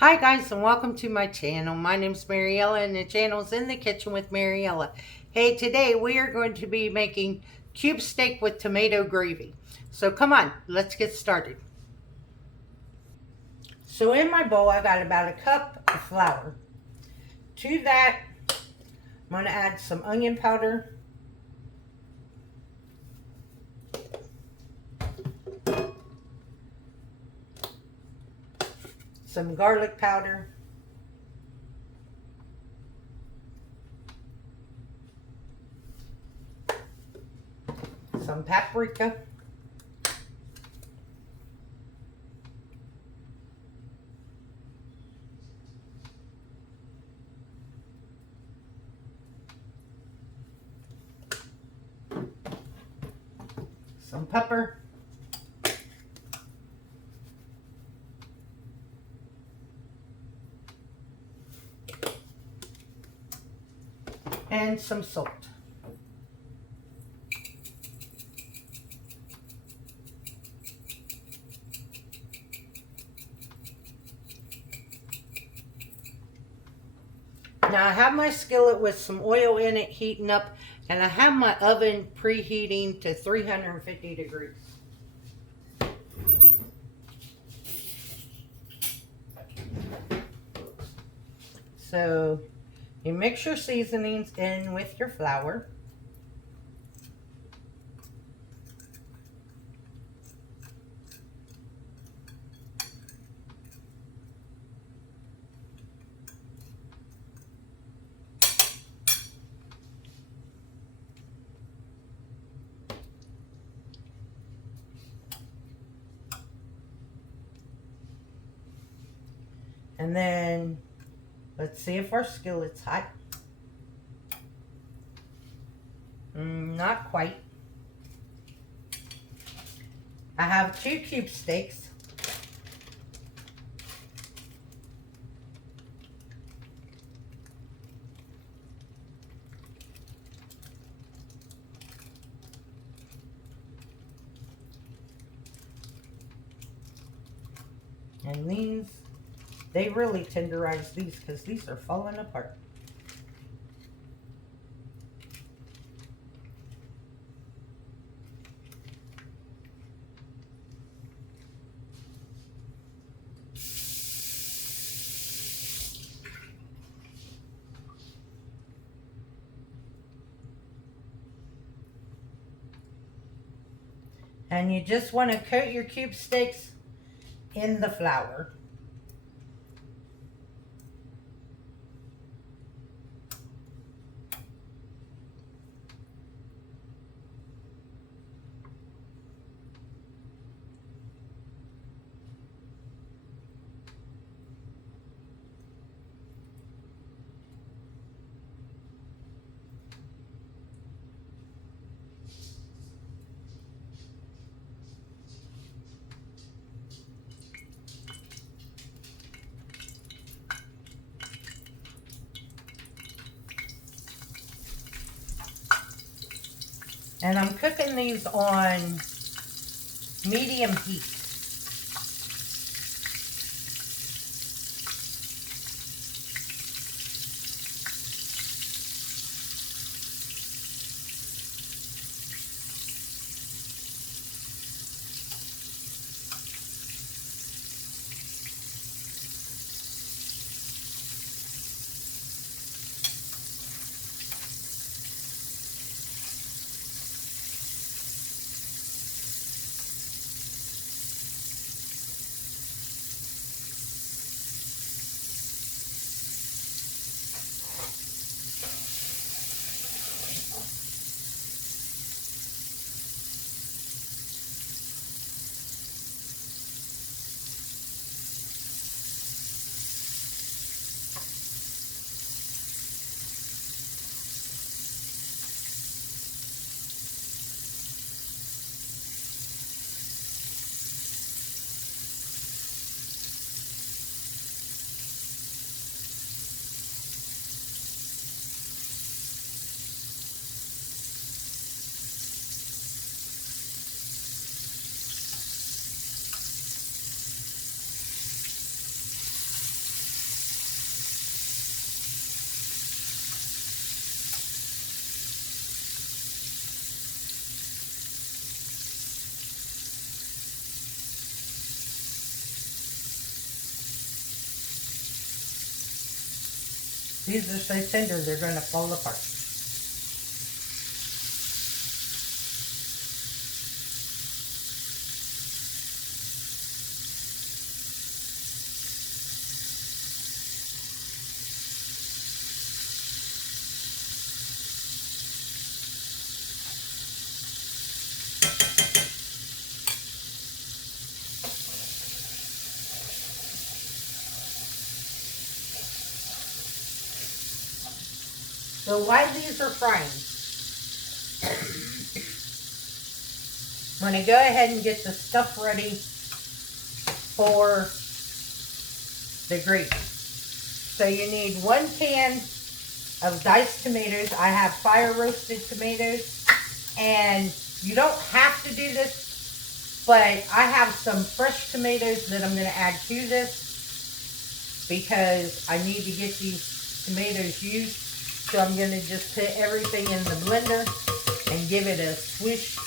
Hi guys and welcome to my channel. My name's Mariella and the channel's In the Kitchen with Mariella. Hey, today we are going to be making cube steak with tomato gravy. So come on, let's get started. So in my bowl I got about a cup of flour. To that I'm going to add some onion powder, some garlic powder, some paprika, some pepper, and some salt. Now I have my skillet with some oil in it heating up, and I have my oven preheating to 350 degrees. So you mix your seasonings in with your flour. And then let's see if our skillet's hot. Not quite. I have 2 cube steaks. And these, they really tenderize these because these are falling apart. And you just want to coat your cube steaks in the flour. And I'm cooking these on medium heat. These are so tender they're going to fall apart. So while these are frying, I'm going to go ahead and get the stuff ready for the gravy. So you need 1 can of diced tomatoes. I have fire roasted tomatoes, and you don't have to do this, but I have some fresh tomatoes that I'm going to add to this because I need to get these tomatoes used. So I'm going to just put everything in the blender and give it a swish.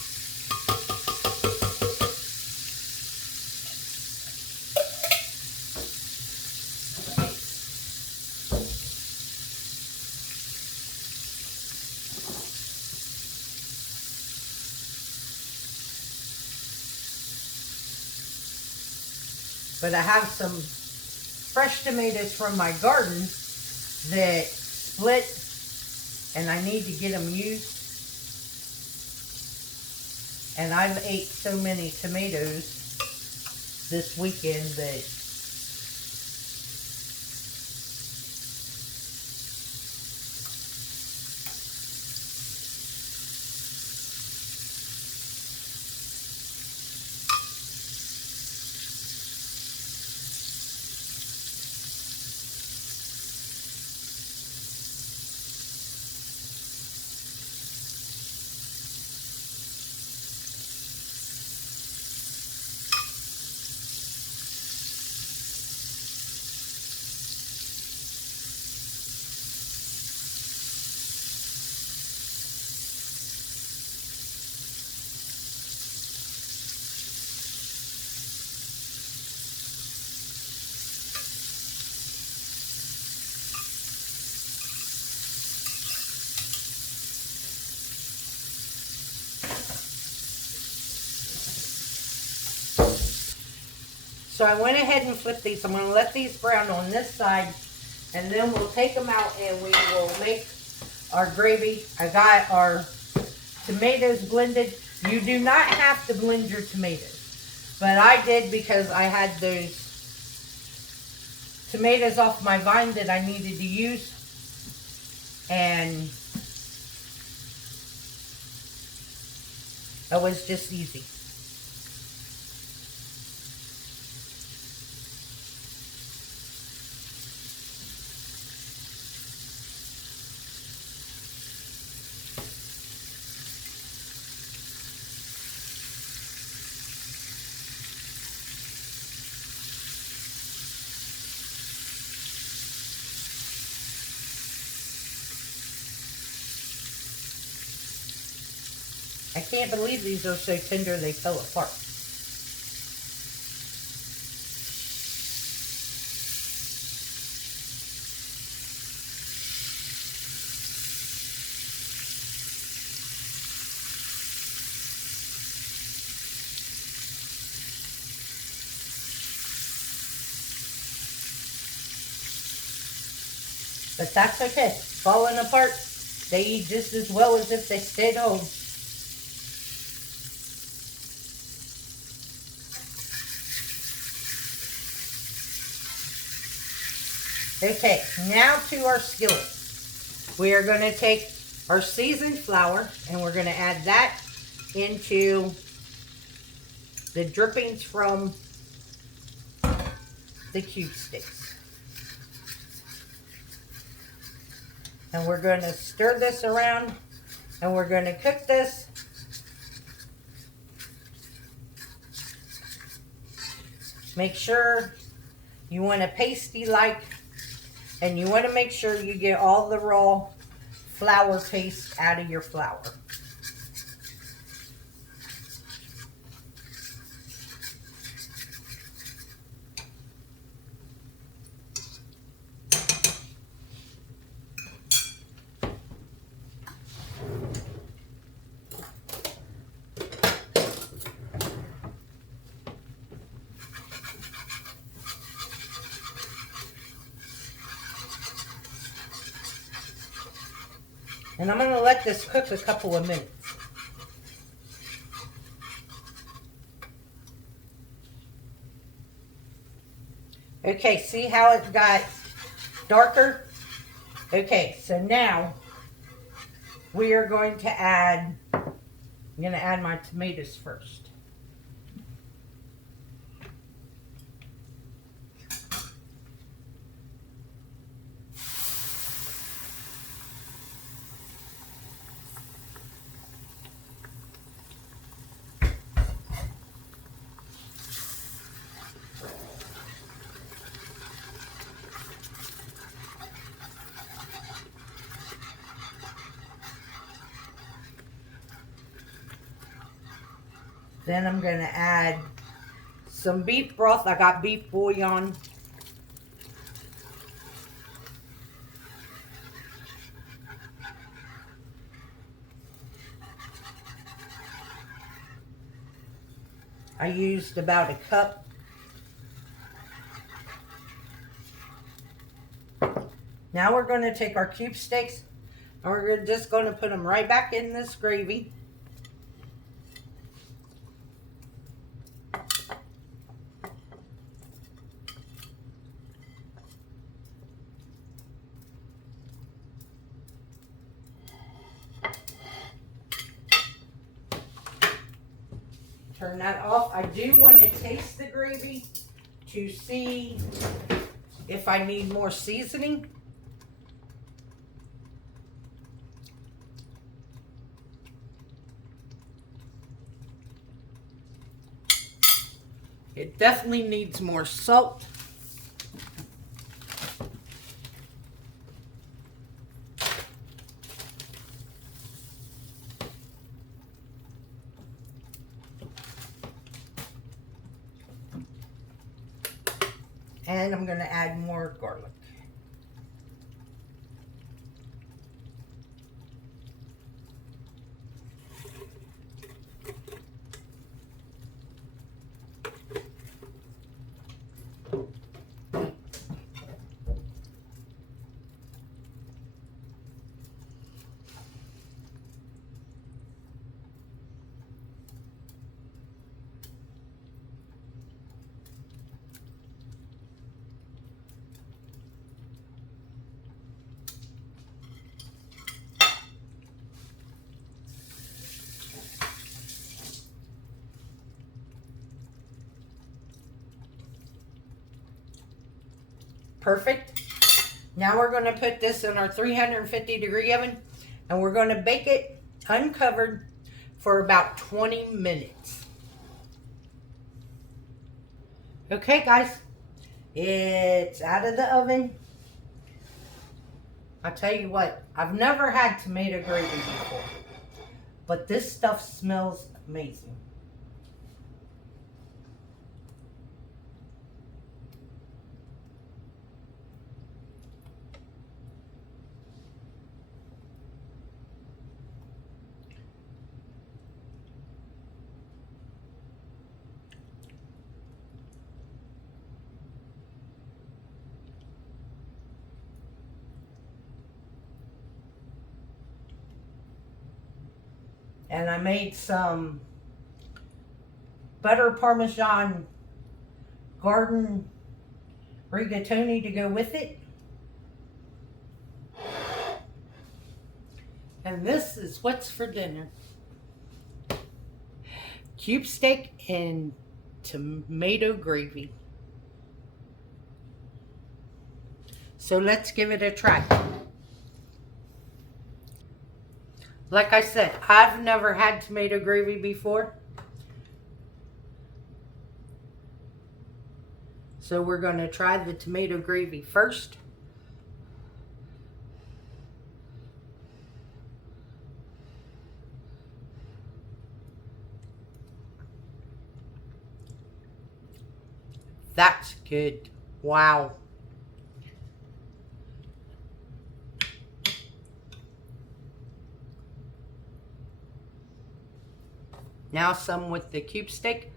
But I have some fresh tomatoes from my garden that split, and I need to get them used. And I've ate so many tomatoes this weekend that so I went ahead and flipped these. I'm going to let these brown on this side, and then we'll take them out and we will make our gravy. I got our tomatoes blended. You do not have to blend your tomatoes, but I did because I had those tomatoes off my vine that I needed to use, and it was just easy. I can't believe these are so tender they fell apart. But that's okay. Falling apart, they eat just as well as if they stayed home. Okay, now to our skillet. We are going to take our seasoned flour and we're going to add that into the drippings from the cube sticks. And we're going to stir this around and we're going to cook this make sure you want a pasty like, and you want to make sure you get all the raw flour paste out of your flour. And I'm going to let this cook a couple of minutes. Okay, see how it got darker? Okay, so now we are going to add, I'm going to add my tomatoes first. Then I'm going to add some beef broth. I got beef bouillon. I used about a cup. Now we're going to take our cube steaks and we're just going to put them right back in this gravy. Turn that off. I do want to taste the gravy to see if I need more seasoning. It definitely needs more salt. And I'm going to add more garlic. Perfect. Now we're going to put this in our 350-degree oven and we're going to bake it uncovered for about 20 minutes. Okay guys, it's out of the oven. I tell you what, I've never had tomato gravy before, but this stuff smells amazing. And I made some butter Parmesan garden rigatoni to go with it. And this is what's for dinner. Cube steak and tomato gravy. So let's give it a try. Like I said, I've never had tomato gravy before. So we're going to try the tomato gravy first. That's good. Wow. Now some with the cube steak.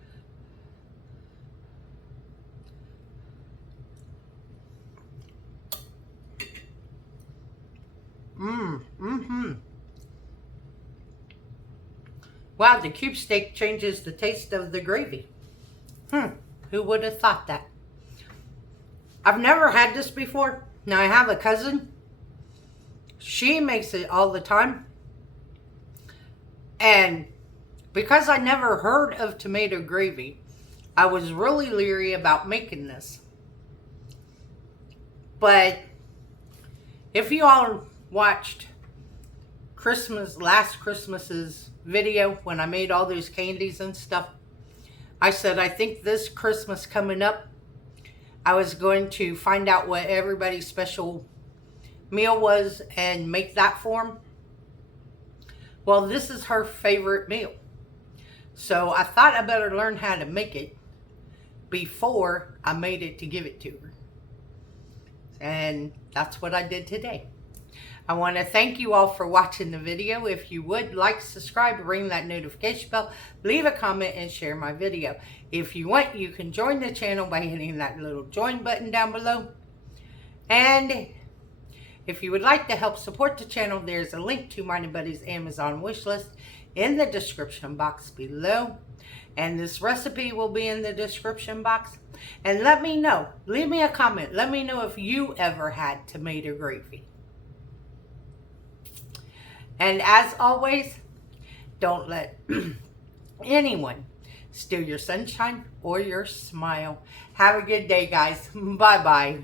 Mm-hmm. Wow, the cube steak changes the taste of the gravy. Who would have thought that? I've never had this before. Now, I have a cousin. She makes it all the time. And because I never heard of tomato gravy, I was really leery about making this. But if you all watched last Christmas's video when I made all those candies and stuff, I said I think this Christmas coming up, I was going to find out what everybody's special meal was and make that for them. Well, this is her favorite meal. So I thought I better learn how to make it before I made it to give it to her. And that's what I did today. I want to thank you all for watching the video. If you would, like, subscribe, ring that notification bell, leave a comment, and share my video. If you want, you can join the channel by hitting that little join button down below. And if you would like to help support the channel, there's a link to Mine and Buddy's Amazon wish list in the description box below. And this recipe will be in the description box. And let me know, leave me a comment. Let me know if you ever had tomato gravy. And as always, don't let anyone steal your sunshine or your smile. Have a good day, guys. Bye-bye.